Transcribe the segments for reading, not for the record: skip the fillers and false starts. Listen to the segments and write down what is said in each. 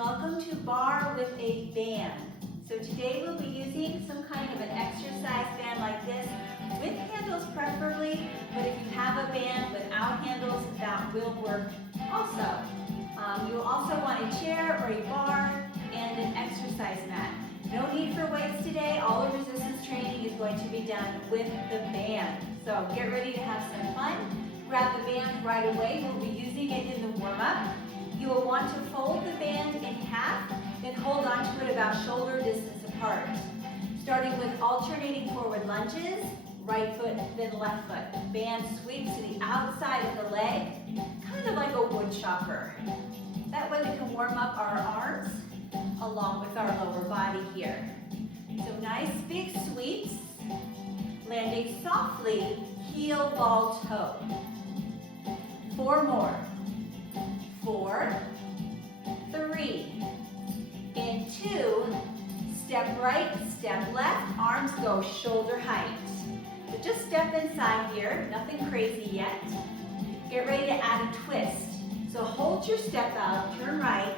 welcome to Barre with a band. So today we'll be using some kind of an exercise band like this, with handles preferably, but if you have a band without handles, that will work also. You will also want a chair or a bar and an exercise mat. No need for weights today. All the resistance training is going to be done with the band. So get ready to have some fun. Grab the band right away. We'll be using it in the warm-up. You will want to fold the band in half, then hold onto it about shoulder distance apart. Starting with alternating forward lunges, right foot, then left foot. Band sweeps to the outside of the leg, kind of like a wood chopper. That way we can warm up our arms along with our lower body here. So nice big sweeps, landing softly, heel, ball, toe. 4 more. 4, 3, in 2, step right, step left, arms go shoulder height. So just step inside here, nothing crazy yet. Get ready to add a twist. So hold your step out, turn right,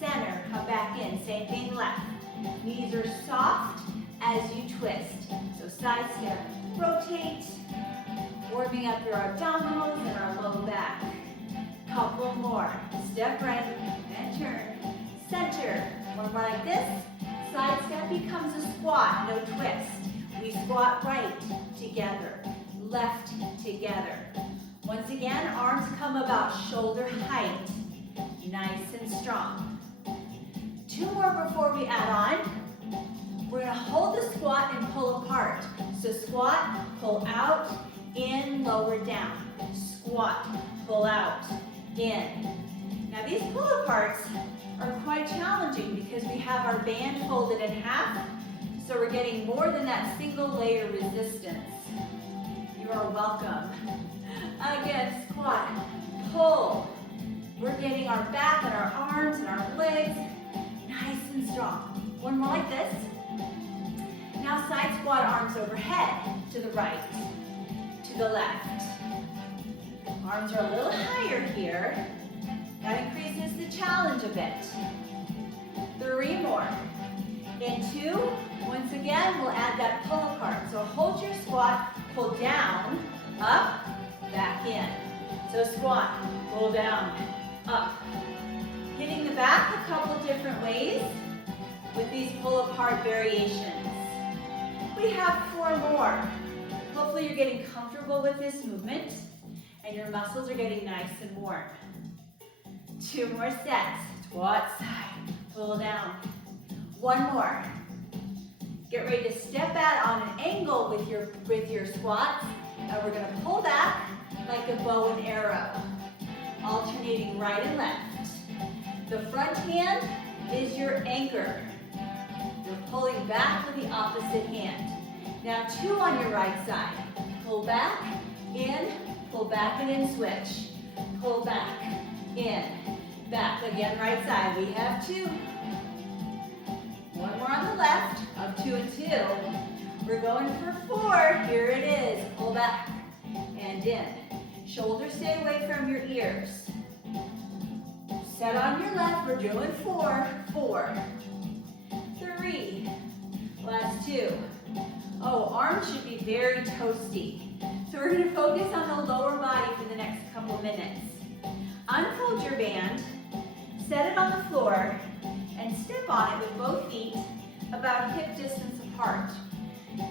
center, come back in, same thing left. Knees are soft as you twist. So side step, rotate, warming up your abdominals and our low back. Couple more. Step right and turn. Center. One more like this. Side step becomes a squat, no twist. We squat right together, left together. Once again, arms come about shoulder height. Nice and strong. 2 more before we add on. We're going to hold the squat and pull apart. So squat, pull out, in, lower down. Squat, pull out, in. Now these pull-aparts are quite challenging because we have our band folded in half, so we're getting more than that single layer resistance. You are welcome. Again, squat, pull. We're getting our back and our arms and our legs nice and strong. One more like this. Now side squat, arms overhead, to the right, to the left. Arms are a little higher here. That increases the challenge a bit. 3 more. In 2, once again, we'll add that pull apart. So hold your squat, pull down, up, back in. So squat, pull down, up. Hitting the back a couple different ways with these pull apart variations. We have 4 more. Hopefully you're getting comfortable with this movement and your muscles are getting nice and warm. 2 more sets. Squat side, pull down. 1 more. Get ready to step out on an angle with your squats, and we're going to pull back like a bow and arrow, alternating right and left. The front hand is your anchor. You're pulling back with the opposite hand. Now 2 on your right side. Pull back, in, pull back and in, switch. Pull back, in, back. Again, right side. We have 2. 1 more on the left, of 2 and 2. We're going for 4. Here it is. Pull back and in. Shoulders stay away from your ears. Set on your left. We're doing 4. 4, 3, last 2. Oh, arms should be very toasty. So we're going to focus on the lower body for the next couple minutes. Unfold your band, set it on the floor, and step on it with both feet about hip distance apart.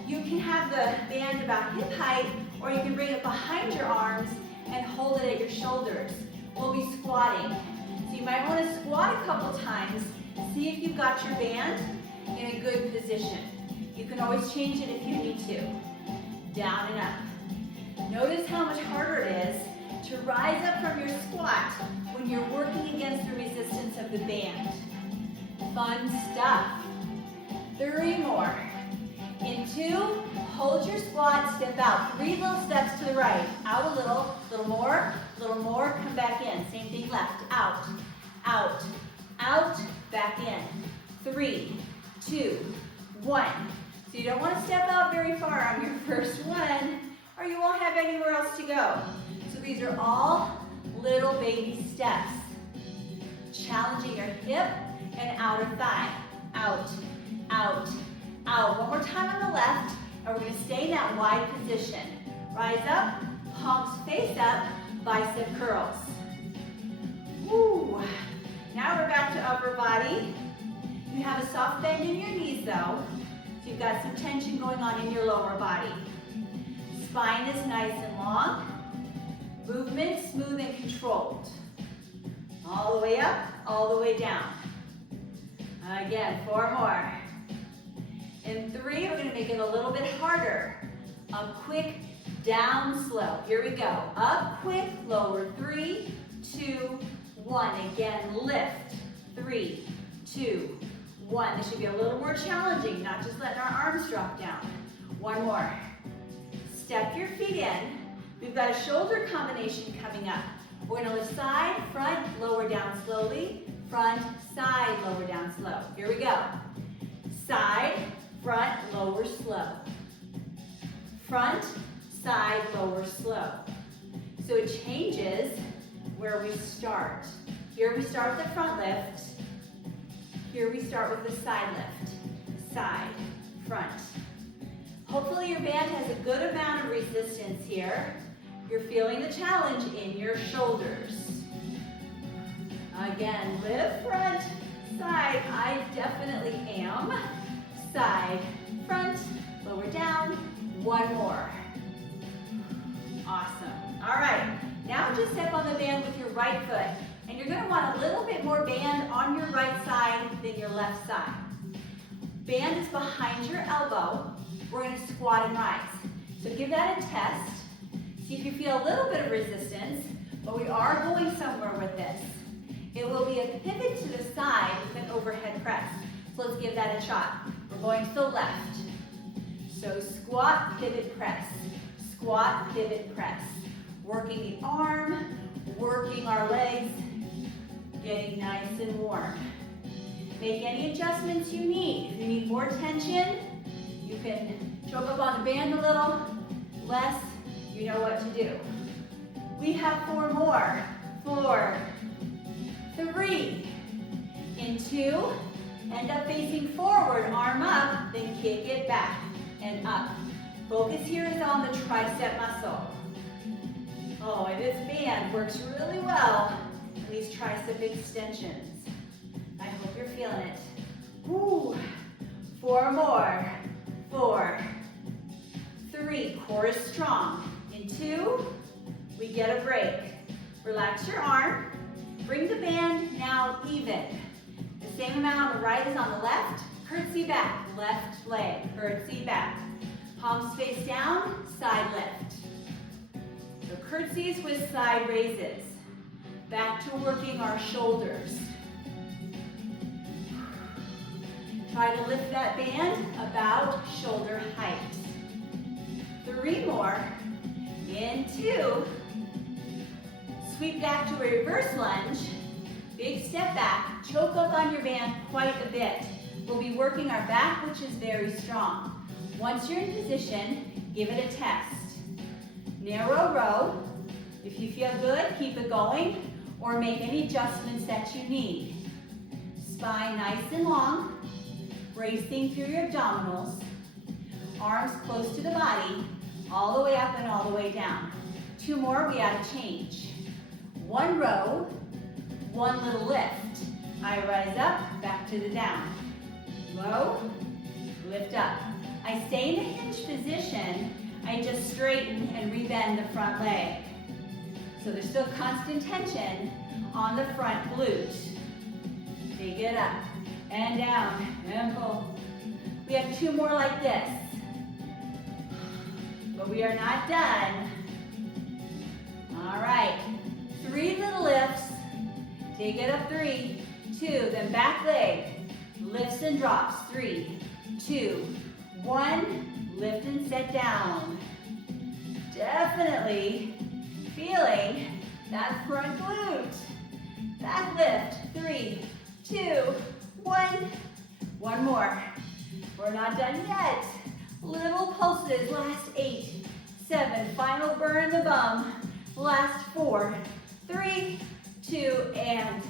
You can have the band about hip height, or you can bring it behind your arms and hold it at your shoulders. We'll be squatting. So you might want to squat a couple times, see if you've got your band in a good position. You can always change it if you need to. Down and up. Notice how much harder it is to rise up from your squat when you're working against the resistance of the band. Fun stuff. 3 more. In 2, hold your squat, step out. 3 little steps to the right. Out a little more, come back in. Same thing left. Out, out, out, back in. 3, 2, 1. So you don't want to step out very far on your first one, or you won't have anywhere else to go. So these are all little baby steps. Challenging your hip and outer thigh. Out, out, out. One more time on the left, and we're going to stay in that wide position. Rise up, palms face up, bicep curls. Woo. Now we're back to upper body. You have a soft bend in your knees though, so you've got some tension going on in your lower body. Spine is nice and long. Movement smooth and controlled. All the way up, all the way down. Again, 4 more. In 3, we're gonna make it a little bit harder. Up quick, down slow. Here we go. Up quick, lower. 3, 2, 1. Again, lift. 3, 2, 1. This should be a little more challenging, not just letting our arms drop down. 1 more. Step your feet in. We've got a shoulder combination coming up. We're gonna lift side, front, lower down slowly. Front, side, lower down slow. Here we go. Side, front, lower, slow. Front, side, lower, slow. So it changes where we start. Here we start with the front lift. Here we start with the side lift. Side, front. Hopefully your band has a good amount of resistance here. You're feeling the challenge in your shoulders. Again, lift, front, side. I definitely am. Side, front, lower down. 1 more. Awesome. All right, now just step on the band with your right foot. And you're gonna want a little bit more band on your right side than your left side. Band is behind your elbow. We're gonna squat and rise. So give that a test. See if you feel a little bit of resistance, but we are going somewhere with this. It will be a pivot to the side with an overhead press. So let's give that a shot. We're going to the left. So squat, pivot, press. Squat, pivot, press. Working the arm, working our legs, getting nice and warm. Make any adjustments you need. If you need more tension, you can choke up on the band a little. Less, you know what to do. We have 4 more. 4, 3, in 2, end up facing forward, arm up, then kick it back and up. Focus here is on the tricep muscle. Oh, and this band works really well in these tricep extensions. I hope you're feeling it. Woo. 4 more. 4, 3, core is strong. In 2, we get a break. Relax your arm. Bring the band now even. The same amount on the right as on the left. Curtsy back, left leg, curtsy back. Palms face down, side lift. So curtsies with side raises. Back to working our shoulders. Try to lift that band about shoulder height. 3 more. In 2. Sweep back to a reverse lunge. Big step back. Choke up on your band quite a bit. We'll be working our back, which is very strong. Once you're in position, give it a test. Narrow row. If you feel good, keep it going, or make any adjustments that you need. Spine nice and long. Bracing through your abdominals. Arms close to the body, all the way up and all the way down. 2 more, we add a change. 1 row, 1 little lift. I rise up, back to the down. Low, lift up. I stay in the hinge position. I just straighten and rebend the front leg. So there's still constant tension on the front glute. Take it up and down and pull. We have 2 more like this. But we are not done. All right, 3 little lifts. Take it up, 3, 2, then back leg. Lifts and drops, 3, 2, 1. Lift and set down. Definitely feeling that front glute. Back lift, 3, 2, 1. 1 more. We're not done yet. Little pulses, last 8, 7, final burn in the bum. Last 4, 3, 2, and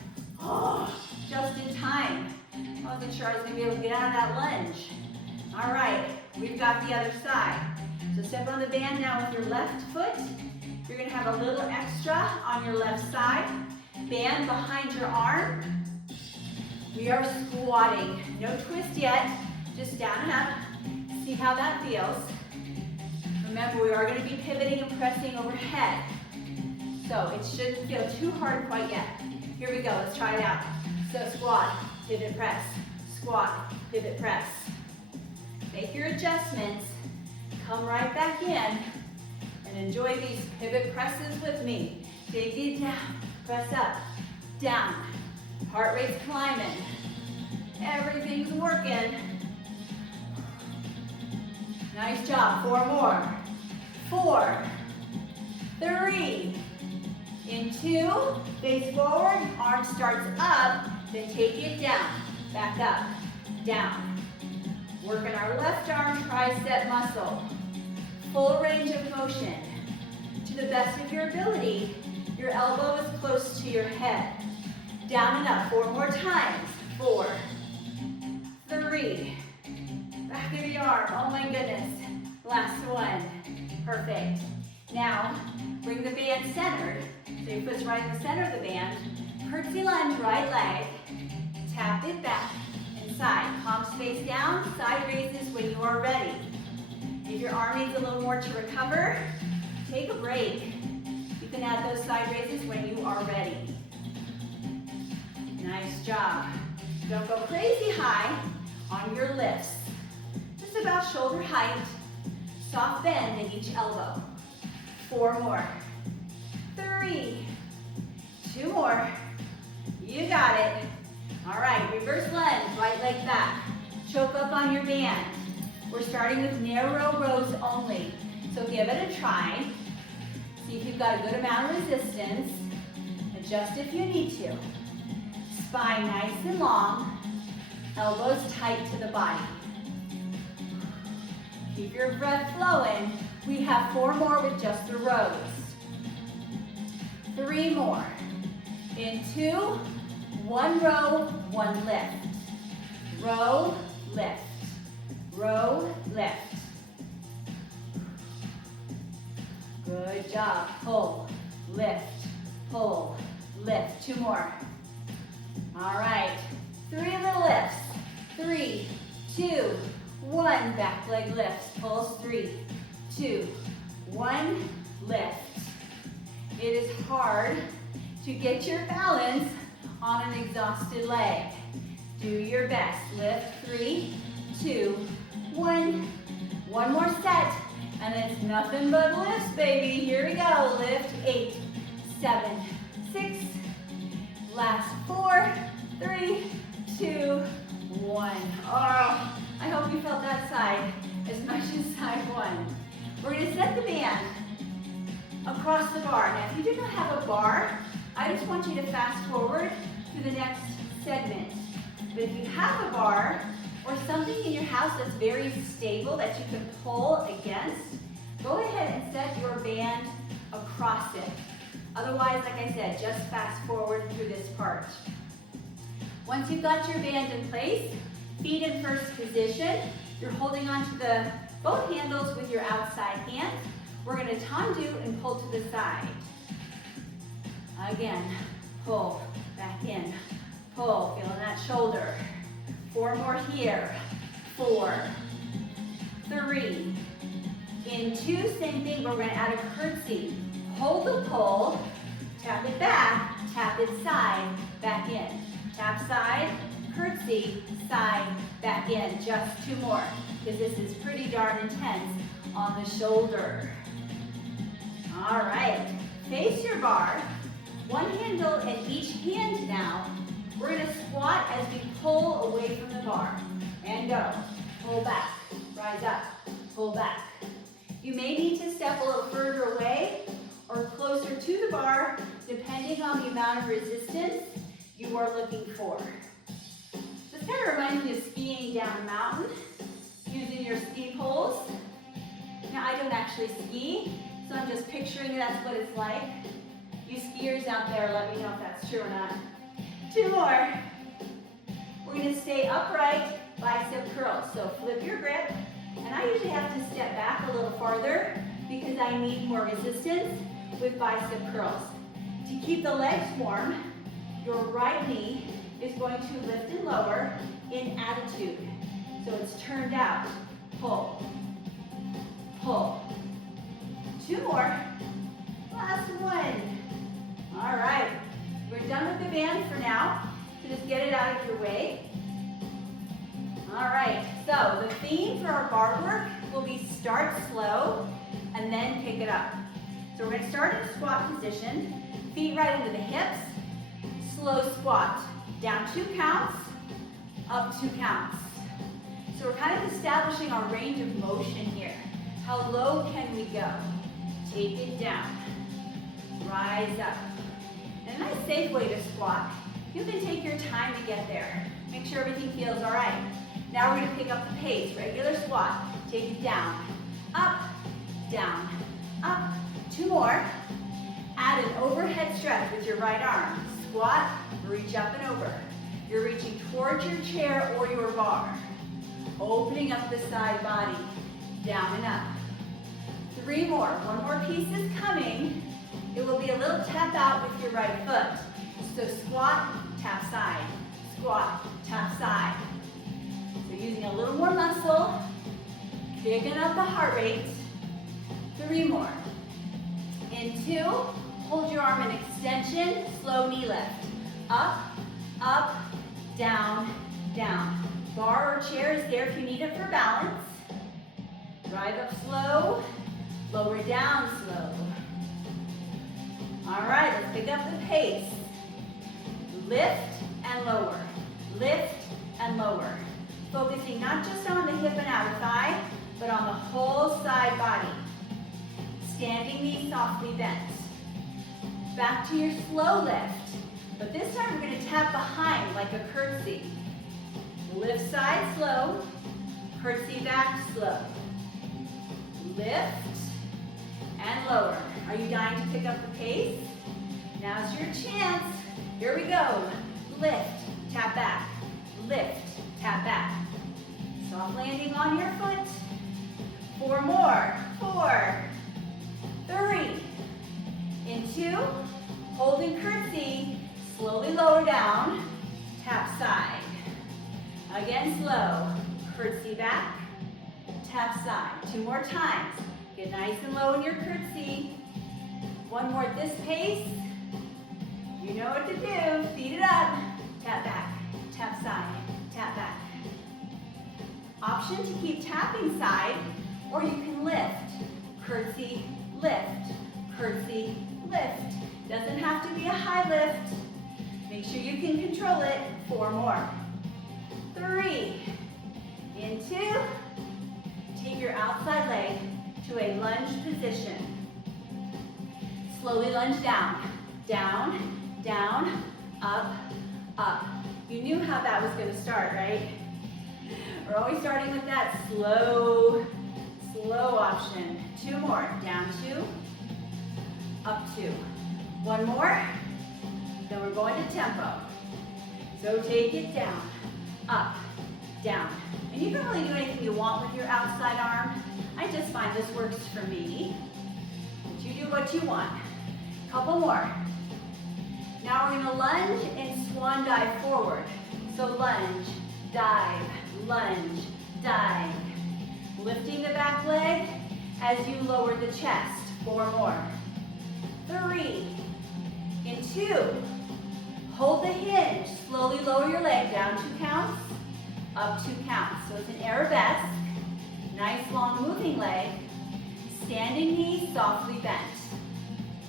just in time. that lunge. All right, we've got the other side. So step on the band now with your left foot. You're gonna have a little extra on your left side. Band behind your arm. We are squatting. No twist yet, just down and up. See how that feels. Remember, we are gonna be pivoting and pressing overhead. So it shouldn't feel too hard quite yet. Here we go, let's try it out. So squat, pivot, press, squat, pivot, press. Make your adjustments, come right back in, and enjoy these pivot presses with me. Dig it down, press up, down. Heart rate's climbing. Everything's working. Nice job, 4 more. 4, 3, in 2, face forward, arm starts up, then take it down, back up, down. Working our left arm tricep muscle. Full range of motion. To the best of your ability, your elbow is close to your head. Down and up, 4 more times. 4, 3, back of the arm, oh my goodness. Last one, perfect. Now, bring the band centered. So your foot's right in the center of the band. Curtsy lunge, right leg. Tap it back and side. Palms face down, side raises when you are ready. If your arm needs a little more to recover, take a break. You can add those side raises when you are ready. Nice job. Don't go crazy high on your lifts. Just about shoulder height. Soft bend in each elbow. 4 more. 3, 2 more. You got it. All right, reverse lunge, right leg back. Choke up on your band. We're starting with narrow rows only. So give it a try. See if you've got a good amount of resistance. Adjust if you need to. Spine nice and long. Elbows tight to the body. Keep your breath flowing. We have 4 more with just the rows. 3 more. In 2, 1 row, 1 lift. Row, lift. Row, lift. Good job. Pull, lift, pull, lift. 2 more. All right. 3 little lifts. 3, 2, 1. Back leg lifts. Pulls. 3, 2, 1. Lift. It is hard to get your balance on an exhausted leg. Do your best. Lift. 3, 2, 1. 1 more set. And it's nothing but lifts, baby. Here we go. Lift. 8, 7, 6. Last 4, 3, 2, 1. Oh, I hope you felt that side as much as side 1. We're going to set the band across the bar. Now, if you do not have a bar, I just want you to fast forward to the next segment. But if you have a bar or something in your house that's very stable that you can pull against, go ahead and set your band across it. Otherwise, like I said, just fast forward through this part. Once you've got your band in place, feet in first position, you're holding on to both handles with your outside hand. We're going to tendu and pull to the side. Again, pull, back in, pull, feeling that shoulder. 4 more here. 4, 3. In 2, same thing, but we're going to add a curtsy. Hold the pull, tap it back, tap it side, back in. Tap side, curtsy, side, back in. Just 2 more, because this is pretty darn intense on the shoulder. All right, face your bar. 1 handle in each hand now. We're going to squat as we pull away from the bar. And go. Pull back, rise up, pull back. You may need to step a little further away or closer to the bar, depending on the amount of resistance you are looking for. This kind of reminds me of skiing down a mountain, using your ski poles. Now, I don't actually ski, so I'm just picturing that's what it's like. You skiers out there, let me know if that's true or not. 2 more. We're going to stay upright bicep curls. So flip your grip, and I usually have to step back a little farther because I need more resistance with bicep curls. To keep the legs warm, your right knee is going to lift and lower in attitude. So it's turned out. Pull, pull. 2 more. Last one. All right. We're done with the band for now. So just get it out of your way. All right. So the theme for our bar work will be start slow and then pick it up. So we're going to start in a squat position. Feet right into the hips. Slow squat. Down 2 counts, up 2 counts. So we're kind of establishing our range of motion here. How low can we go? Take it down. Rise up. And a nice safe way to squat. You can take your time to get there. Make sure everything feels all right. Now we're going to pick up the pace. Regular squat. Take it down. Up, down, up. 2 more. Add an overhead stretch with your right arm. Squat, reach up and over. You're reaching towards your chair or your bar. Opening up the side body. Down and up. 3 more. 1 more piece is coming. It will be a little tap out with your right foot. So squat, tap side. Squat, tap side. So using a little more muscle. Picking up the heart rate. 3 more. In 2, hold your arm in extension, slow knee lift. Up, up, down, down. Bar or chair is there if you need it for balance. Drive up slow, lower down slow. All right, let's pick up the pace. Lift and lower, lift and lower. Focusing not just on the hip and outer thigh, but on the whole side body. Standing knees softly bent. Back to your slow lift, but this time we're going to tap behind like a curtsy. Lift side slow, curtsy back slow. Lift and lower. Are you dying to pick up the pace? Now's your chance. Here we go. Lift, tap back. Lift, tap back. Soft landing on your foot. 4 more. 4, 3. In 2, holding curtsy, slowly lower down, tap side. Again slow, curtsy back, tap side. 2 more times. Get nice and low in your curtsy. 1 more at this pace. You know what to do. Feet it up. Tap back, tap side, tap back. Option to keep tapping side, or you can lift. Curtsy, lift. Curtsy, lift. Doesn't have to be a high lift. Make sure you can control it. 4 more. 3. In 2. Take your outside leg to a lunge position. Slowly lunge down. Down, down, up, up. You knew how that was going to start, right? We're always starting with that slow option. 2 more. Down 2, up 2. 1 more. Then we're going to tempo. So take it down, up, down. And you can really do anything you want with your outside arm. I just find this works for me. But you do what you want. Couple more. Now we're going to lunge and swan dive forward. So lunge, dive, dive. Lifting the back leg as you lower the chest. 4 more. 3. In 2. Hold the hinge. Slowly lower your leg down 2 counts, up 2 counts. So it's an arabesque. Nice long moving leg. Standing knees softly bent.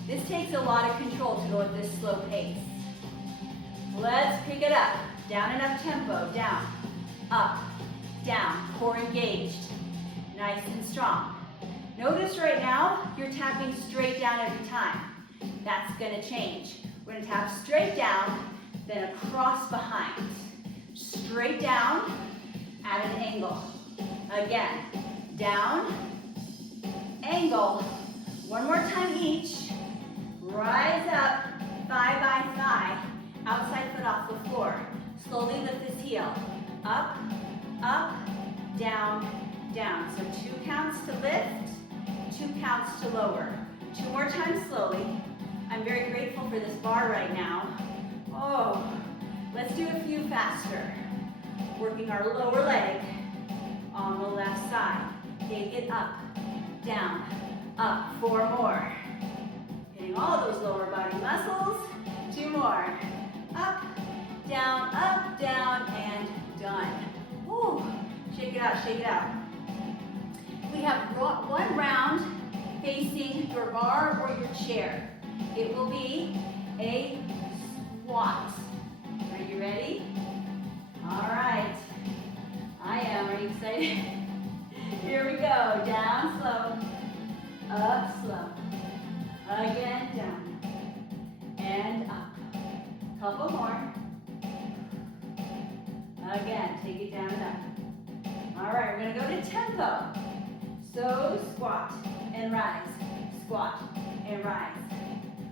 This takes a lot of control to go at this slow pace. Let's pick it up. Down and up tempo. Down, up, down. Core engaged. Nice and strong. Notice right now, you're tapping straight down every time. That's going to change. We're going to tap straight down, then across behind. Straight down, at an angle. Again, down, angle. 1 more time each. Rise up, thigh by thigh. Outside foot off the floor. Slowly lift this heel. Up, down, down. So 2 counts to lift, 2 counts to lower. 2 more times slowly. I'm very grateful for this bar right now. Oh, let's do a few faster. Working our lower leg on the left side. Take it up, down, up. 4 more. Hitting all those lower body muscles. 2 more. Up, down, and done. Woo. Shake it out, shake it out. We have 1 round facing your bar or your chair. It will be a squat. Are you ready? All right. I am. Are you excited? Here we go. Down slow. Up slow. Again, down. And up. Couple more. Again, take it down and up. All right, we're going to go to tempo. So squat and rise. Squat and rise.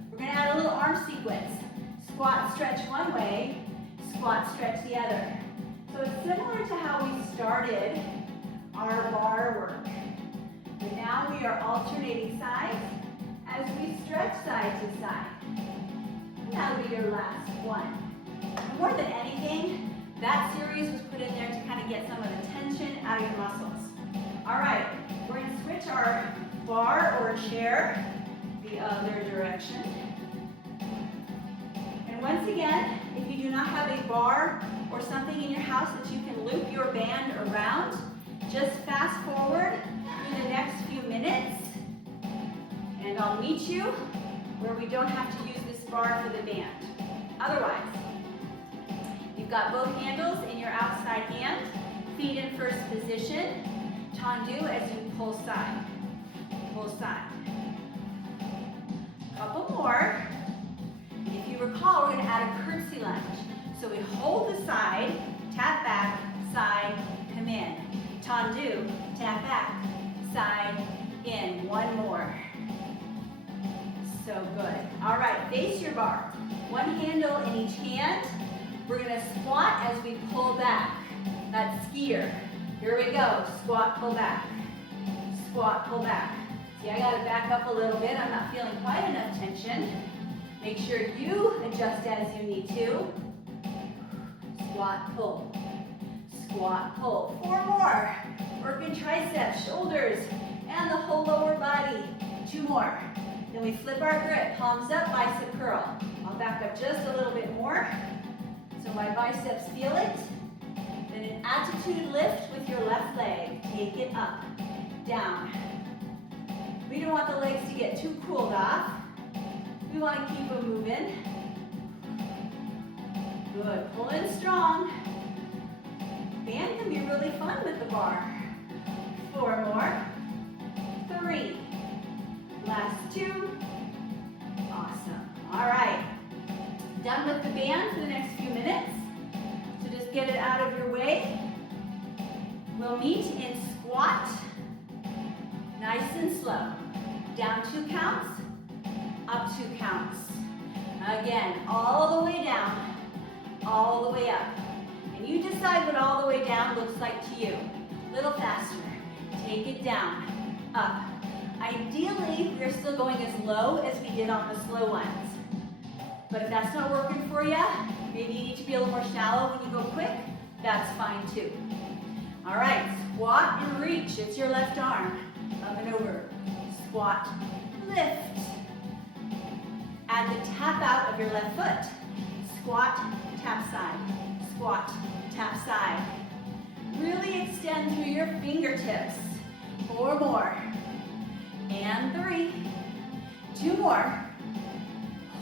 We're going to add a little arm sequence. Squat, stretch one way. Squat, stretch the other. So it's similar to how we started our bar work. But now we are alternating sides as we stretch side to side. And that'll be your last one. More than anything, that series was put in there to kind of get some of the tension out of your muscles. All right, we're going to switch our bar or chair the other direction. And once again, if you do not have a bar or something in your house that you can loop your band around, just fast forward in the next few minutes, and I'll meet you where we don't have to use this bar for the band. Otherwise, you've got both handles in your outside hand, feet in first position, tendu as you pull side, pull side. Couple more. If you recall, we're going to add a curtsy lunge. So we hold the side, tap back, side, come in. Tendu, tap back, side, in. 1 more. So good. All right, face your bar. 1 handle in each hand. We're going to squat as we pull back. That's skier. Here we go. Squat, pull back. Squat, pull back. See, I got to back up a little bit. I'm not feeling quite enough tension. Make sure you adjust as you need to. Squat, pull. Squat, pull. 4 more. Working triceps, shoulders, and the whole lower body. 2 more. Then we flip our grip. Palms up, bicep curl. I'll back up just a little bit more so my biceps feel it. Then an attitude lift with your left leg. Take it up, down. We don't want the legs to get too cooled off. We want to keep them moving. Good. Pull in strong. Band can be really fun with the bar. 4 more. 3. Last 2. Awesome. All right. Done with the band for the next few minutes. So just get it out of your way. We'll meet in squat. Nice and slow. Down 2 counts. Up 2 counts. Again, all the way down, all the way up. And you decide what all the way down looks like to you. A little faster. Take it down, up. Ideally, we're still going as low as we did on the slow ones. But if that's not working for you, maybe you need to be a little more shallow when you go quick, that's fine too. All right, squat and reach. It's your left arm. Up and over. Squat, lift. Add the tap out of your left foot. Squat, tap side. Squat, tap side. Really extend through your fingertips. 4 more. And 3. 2 more.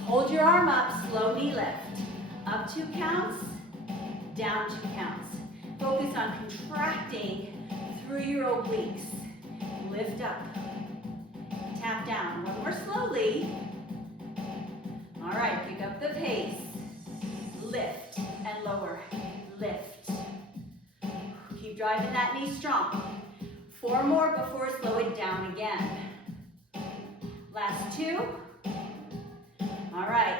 Hold your arm up, slow knee lift. Up 2 counts, down 2 counts. Focus on contracting through your obliques. Lift up. Tap down. 1 more slowly. All right, pick up the pace. Lift and lower. Lift. Keep driving that knee strong. 4 more before slow it down again. Last 2. All right,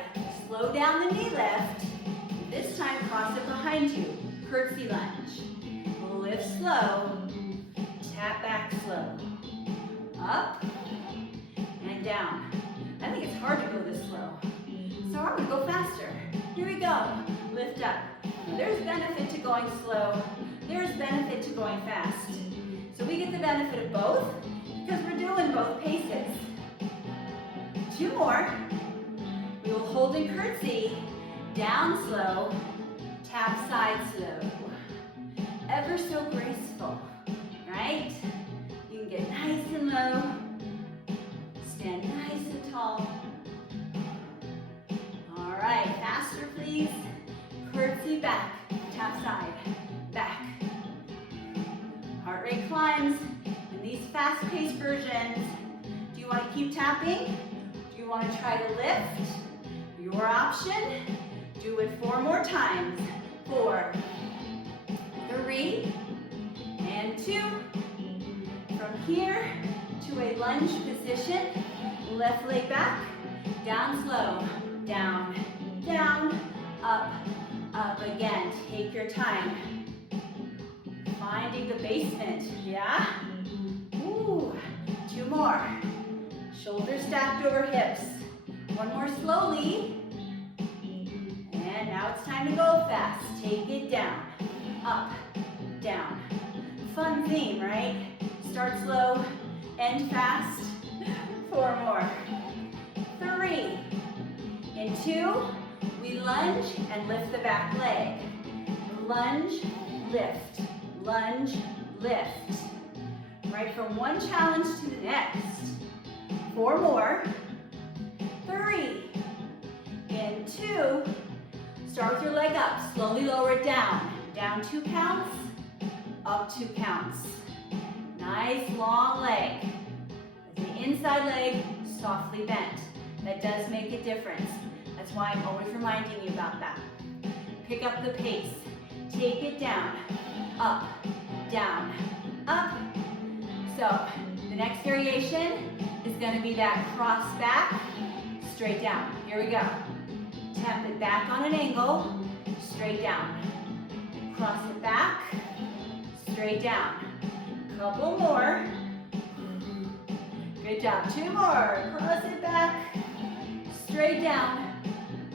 slow down the knee lift. This time cross it behind you. Curtsy lunge. Lift slow. Tap back slow. Up and down. I think it's hard to go this slow. So I'm gonna go faster. Here we go. Lift up. Now there's benefit to going slow. There's benefit to going fast. So we get the benefit of both because we're doing both paces. 2 more. We will hold and curtsy. Down slow. Tap side slow. Ever so graceful, right? You can get nice and low. Stand nice and tall. All right, faster please. Curtsy back, tap side, back. Heart rate climbs. In these fast-paced versions, do you want to keep tapping? Do you want to try to lift? Your option. Do it 4 more times. 4, 3, and 2. From here to a lunge position. Left leg back, down slow, down, down, up, up again. Take your time. Finding the basement, yeah? Ooh, 2 more. Shoulders stacked over hips. 1 more slowly. And now it's time to go fast. Take it down, up, down. Fun theme, right? Start slow, end fast. 4 more. 3. In 2, we lunge and lift the back leg. Lunge, lift, lunge, lift. Right from one challenge to the next. 4 more. 3. In 2, start with your leg up. Slowly lower it down. Down 2 counts, up 2 counts. Nice long leg. The inside leg softly bent. That does make a difference. That's why I'm always reminding you about that. Pick up the pace. Take it down, up, down, up. So the next variation is going to be that cross back, straight down. Here we go. Tap it back on an angle, straight down. Cross it back, straight down. Couple more. Good job. 2 more. Cross it back, straight down.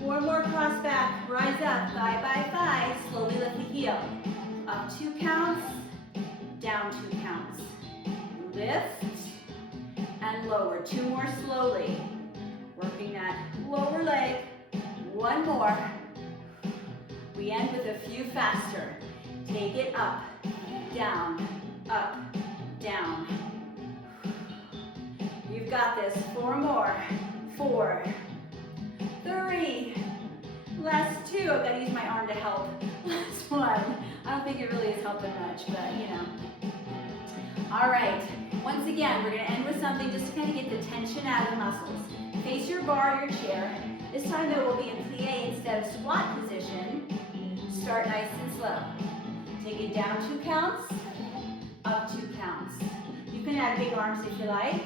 1 more cross back. Rise up. Thigh by thigh. Slowly lift the heel. Up 2 counts, down 2 counts. Lift and lower. 2 more slowly. Working that lower leg. 1 more. We end with a few faster. Take it up, down, up, down. You've got this. 4 more. 4, 3, last 2. I've got to use my arm to help. Last 1. I don't think it really is helping much, but you know. All right. Once again, we're going to end with something just to kind of get the tension out of the muscles. Face your bar or your chair. This time it will be in plie instead of squat position. Start nice and slow. Take it down 2 counts, up 2 counts. You can add big arms if you like.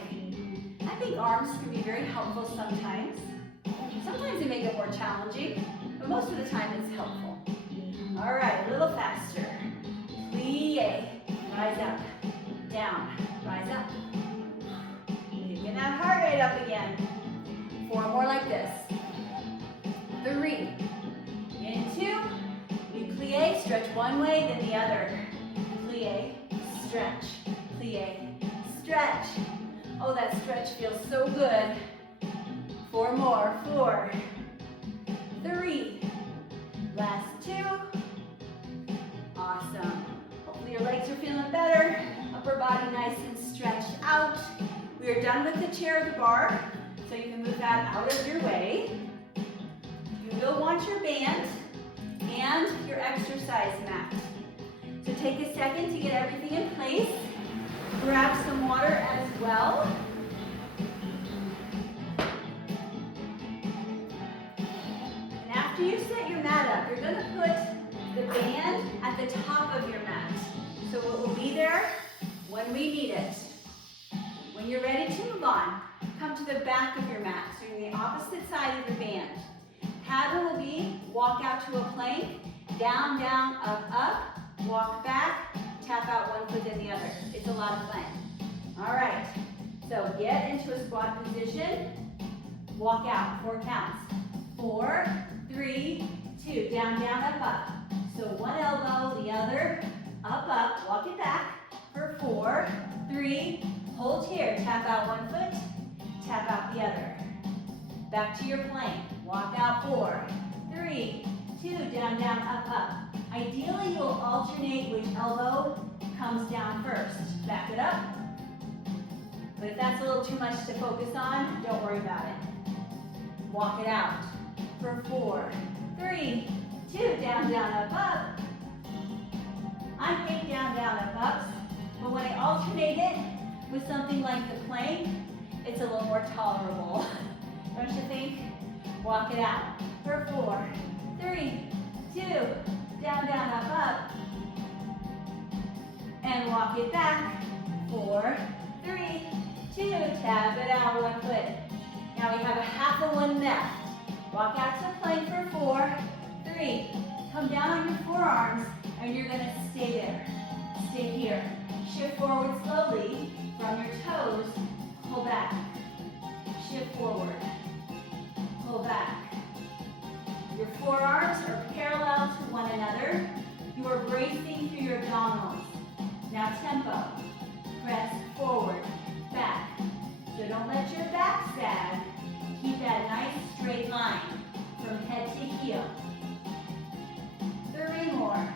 I think arms can be very helpful sometimes. Sometimes they make it more challenging, but most of the time it's helpful. All right, a little faster. Plie, rise up, down, rise up. Taking that heart rate up again. 4 more like this. 3. In 2, we plie, stretch one way, then the other. Plie, stretch, plie, stretch. Oh, that stretch feels so good. 4 more. 4, 3, last 2. Awesome. Hopefully your legs are feeling better. Upper body nice and stretched out. We are done with the chair or the bar, so you can move that out of your way. You will want your band and your exercise mat. So take a second to get everything in place. Grab some water as well. And after you set your mat up, you're going to put the band at the top of your mat. So it will be there when we need it. When you're ready to move on, come to the back of your mat. So you're on the opposite side of your band. Pattern will be walk out to a plank, down, down, up, up, walk back, tap out one foot then the other. It's a lot of fun. All right, so get into a squat position. Walk out, 4 counts. 4, 3, 2, down, down, up, up. So one elbow, the other, up, up, walk it back for 4, 3, hold here, tap out one foot, tap out the other. Back to your plank, walk out 4, 3, 2, down, down, up, up. Ideally, you'll alternate which elbow comes down first. Back it up. But if that's a little too much to focus on, don't worry about it. Walk it out for 4, 3, 2, down, down, up, up. I hate down, down, up, ups, but when I alternate it with something like the plank, it's a little more tolerable. Don't you think? Walk it out for 4, 3, 2, down, down, up, up. And walk it back. 4, 3, 2, tap it out, one foot. Now we have a half of one left. Walk out to plank for 4, 3. Come down on your forearms, and you're gonna stay there. Stay here. Shift forward slowly from your toes. Pull back. Shift forward. Pull back. Your forearms are parallel to one another. You are bracing through your abdominals. Now tempo. Press forward, back. So don't let your back sag. Keep that nice straight line from head to heel. 3 more.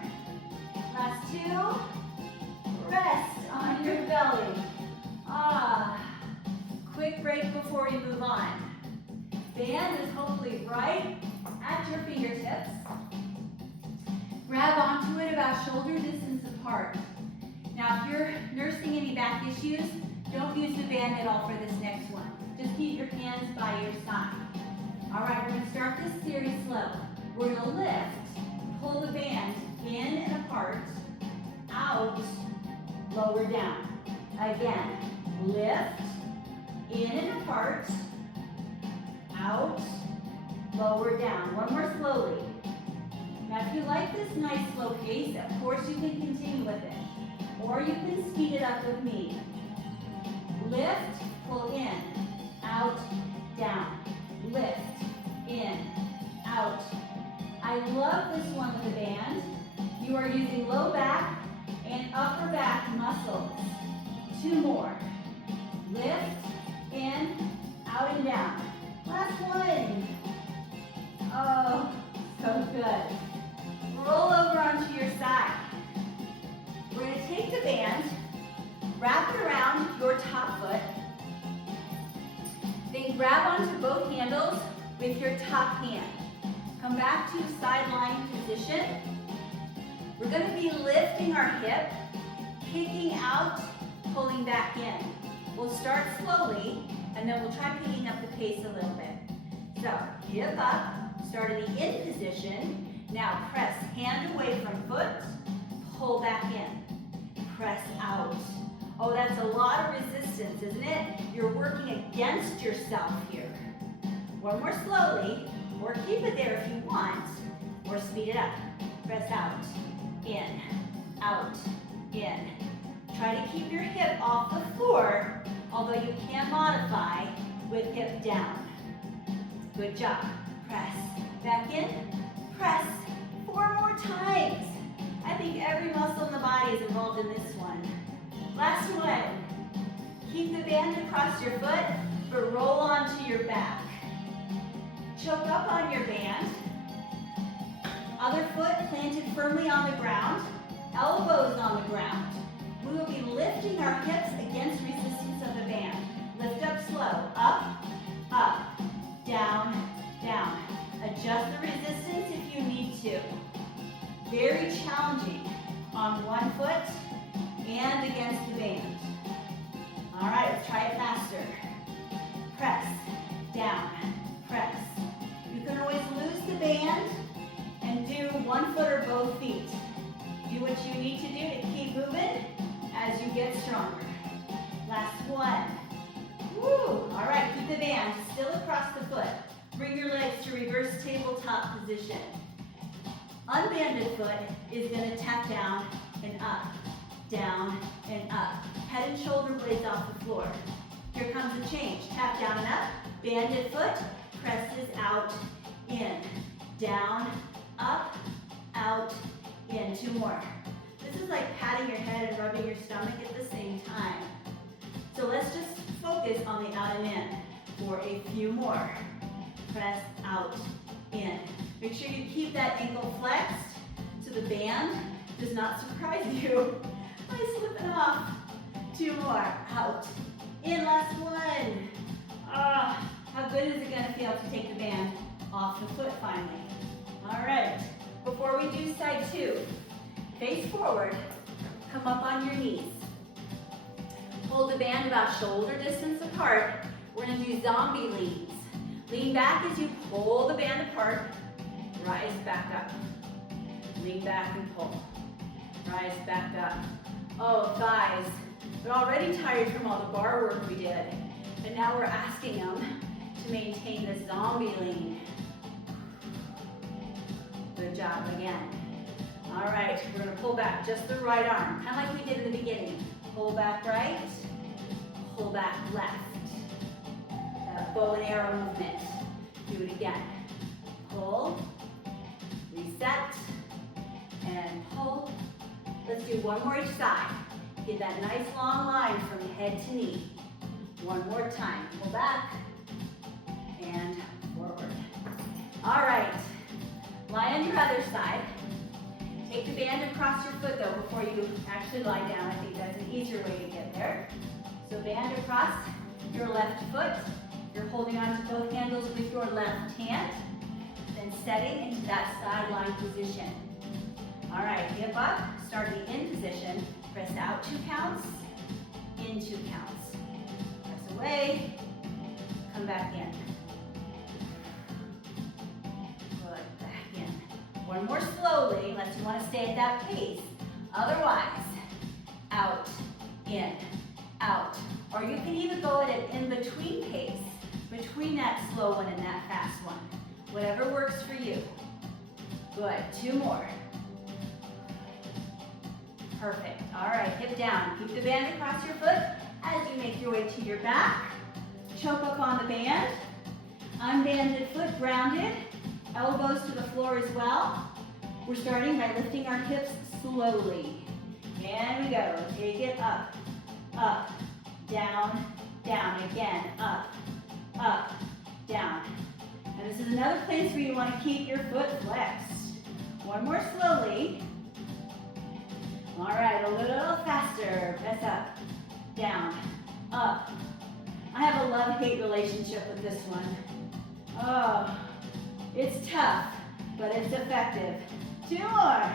Last 2. Rest on your belly. Quick break before we move on. Band is hopefully right at your fingertips. Grab onto it about shoulder distance apart. Now if you're nursing any back issues, don't use the band at all for this next one. Just keep your hands by your side. All right, we're gonna start this series slow. We're gonna lift, pull the band in and apart, out, lower down. Again, lift, in and apart, out, lower down. One more slowly. Now if you like this nice slow pace, of course you can continue with it. Or you can speed it up with me. Lift, pull in, out, down. Lift, in, out. I love this one with the band. You are using low back and upper back muscles. 2 more. Lift, in, out and down. Last one. Oh, so good. Roll over onto your side. We're going to take the band, wrap it around your top foot, then grab onto both handles with your top hand. Come back to sideline position. We're going to be lifting our hip, kicking out, pulling back in. We'll start slowly, and then we'll try picking up the pace a little bit. So, hip up, start in the in position. Now press hand away from foot, pull back in, press out. Oh, that's a lot of resistance, isn't it? You're working against yourself here. One more slowly, or keep it there if you want, or speed it up. Press out, in, out, in. Try to keep your hip off the floor, although you can modify with hip down. Good job. Press back in, press 4 more times. I think every muscle in the body is involved in this one. Last one. Keep the band across your foot, but roll onto your back. Choke up on your band. Other foot planted firmly on the ground, elbows on the ground. We will be lifting our hips against resistance of the band. Lift up slow, up, up, down, down. Adjust the resistance if you need to. Very challenging on one foot and against the band. All right, let's try it faster. Press, down, press. You can always lose the band and do one foot or both feet. Do what you need to do to keep moving as you get stronger. Last one. Woo! All right, keep the band still across the foot. Bring your legs to reverse tabletop position. Unbanded foot is going to tap down and up. down, and up. Head and shoulder blades off the floor. Here comes the change. Tap down and up. Banded foot, presses out, in. Down, up, out, in. 2 more. This is like patting your head and rubbing your stomach at the same time. So let's just focus on the out and in for a few more. Press out, in. Make sure you keep that ankle flexed so the band does not surprise you by slipping off. 2 more. Out, in. Last one. How good is it going to feel to take the band off the foot finally? All right. Before we do side 2, face forward, come up on your knees. Hold the band about shoulder distance apart. We're going to do zombie leans. Lean back as you pull the band apart. Rise back up. Lean back and pull. Rise back up. Oh, thighs. They're already tired from all the bar work we did. And now we're asking them to maintain this zombie lean. Good job again. All right, we're going to pull back just the right arm, kind of like we did in the beginning. Pull back right, pull back left. That bow and arrow movement. Do it again. Pull, reset, and pull. Let's do one more each side. Get that nice long line from head to knee. One more time. Pull back and forward. All right. Lie on your other side. Take the band across your foot though before you actually lie down. I think that's an easier way to get there. So band across your left foot. You're holding on to both handles with your left hand. Then setting into that sideline position. All right, hip up. Start the in position. Press out 2 counts. In 2 counts. Press away. Come back in. Good. Back in. One more slowly, unless you want to stay at that pace. Otherwise, out, in, out. Or you can even go at an in-between pace, between that slow one and that fast one. Whatever works for you. Good. 2 more. Perfect. All right, hip down. Keep the band across your foot as you make your way to your back. Choke up on the band. Unbanded foot grounded. Elbows to the floor as well. We're starting by lifting our hips slowly. And we go. Take it up, up, down, down. Again, up, up, down. And this is another place where you want to keep your foot flexed. One more slowly. All right, a little faster. Press up, down, up. I have a love-hate relationship with this one. Oh, it's tough, but it's effective. 2 more.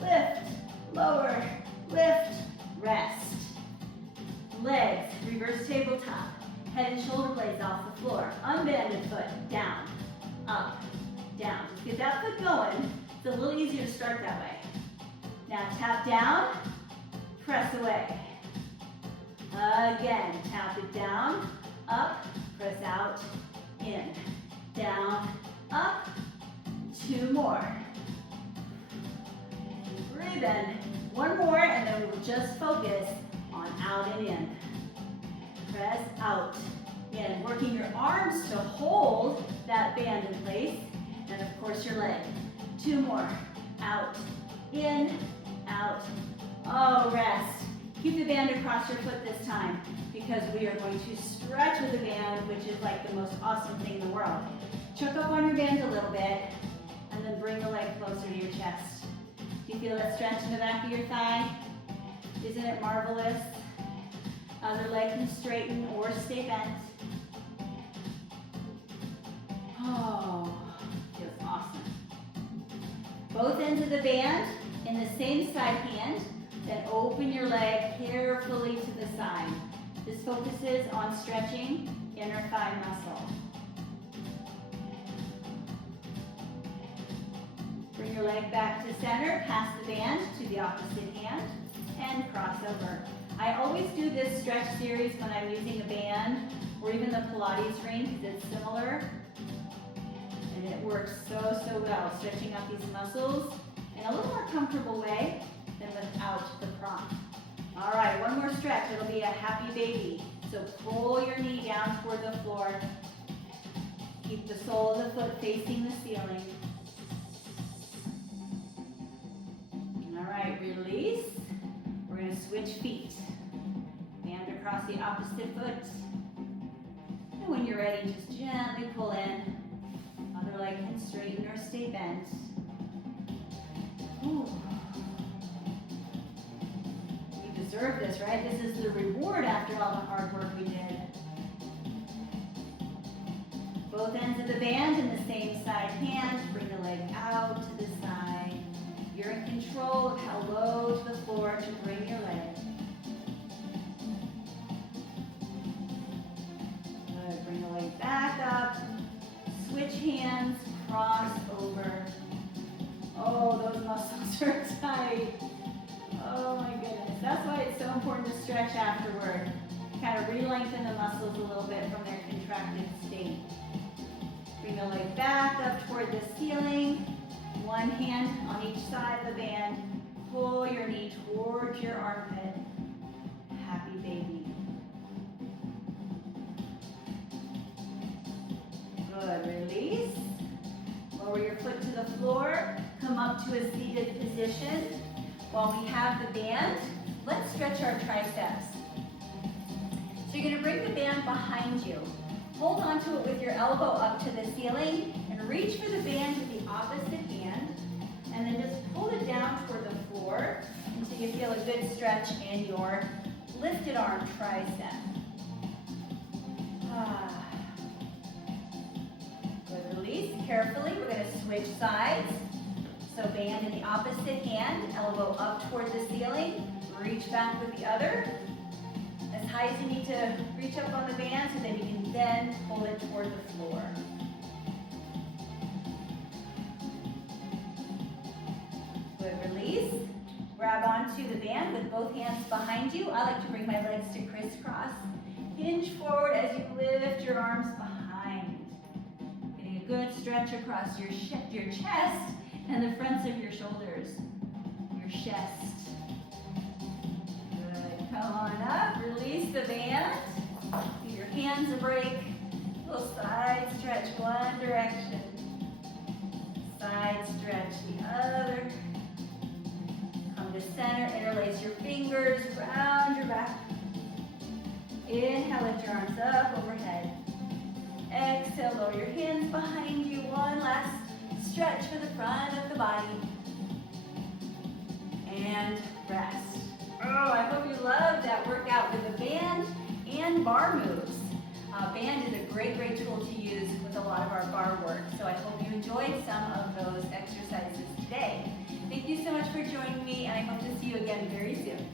Lift, lower, lift, rest. Legs, reverse tabletop. Head and shoulder blades off the floor. Unbanded foot, down, up, down. Just get that foot going. It's a little easier to start that way. Now tap down, press away. Again, tap it down, up, press out, in, down, up. 2 more. Keep breathing. 1 more, and then we'll just focus on out and in. Press out, in. Working your arms to hold that band in place, and of course your leg. 2 more. Out, in, out. Oh, rest. Keep the band across your foot this time because we are going to stretch with the band, which is like the most awesome thing in the world. Choke up on your band a little bit and then bring the leg closer to your chest. Do you feel that stretch in the back of your thigh? Isn't it marvelous? Other leg can straighten or stay bent. Oh, feels awesome. Both ends of the band in the same side hand, then open your leg carefully to the side. This focuses on stretching inner thigh muscle. Bring your leg back to center, pass the band to the opposite hand, and cross over. I always do this stretch series when I'm using a band or even the Pilates ring because it's similar. And it works so well, stretching out these muscles in a little more comfortable way than without the prop. All right, one more stretch. It'll be a happy baby. So pull your knee down toward the floor. Keep the sole of the foot facing the ceiling. All right, release. We're going to switch feet. Band across the opposite foot. And when you're ready, just gently pull in. Other leg can straighten or stay bent. Ooh. You deserve this, right? This is the reward after all the hard work we did. Both ends of the band in the same side hand. Bring the leg out to the side. You're in control of how low to the floor to bring your leg. Good. Bring the leg back up. Switch hands. Cross over. Oh, those muscles are tight. Oh my goodness. That's why it's so important to stretch afterward. Kind of re-lengthen the muscles a little bit from their contracted state. Bring the leg back up toward the ceiling. One hand on each side of the band. Pull your knee towards your armpit. Happy baby. Good. Release. Lower your foot to the floor. Come up to a seated position. While we have the band, let's stretch our triceps. So you're going to bring the band behind you. Hold onto it with your elbow up to the ceiling and reach for the band with the opposite hand. And then just pull it down toward the floor until you feel a good stretch in your lifted arm tricep. Good. Release carefully. We're going to switch sides. So band in the opposite hand, elbow up toward the ceiling. Reach back with the other. As high as you need to reach up on the band so that you can then pull it toward the floor. Good. Release. Grab onto the band with both hands behind you. I like to bring my legs to crisscross. Hinge forward as you lift your arms behind. Getting a good stretch across your chest and the fronts of your shoulders, your chest. Good. Come on up. Release the band. Give your hands a break. Little side stretch one direction. Side stretch the other. Come to center. Interlace your fingers. Round your back. Inhale, lift your arms up overhead. Exhale, lower your hands behind you. One last stretch for the front of the body. And rest. Oh, I hope you loved that workout with the band and bar moves. Band is a great tool to use with a lot of our bar work. So I hope you enjoyed some of those exercises today. Thank you so much for joining me, and I hope to see you again very soon.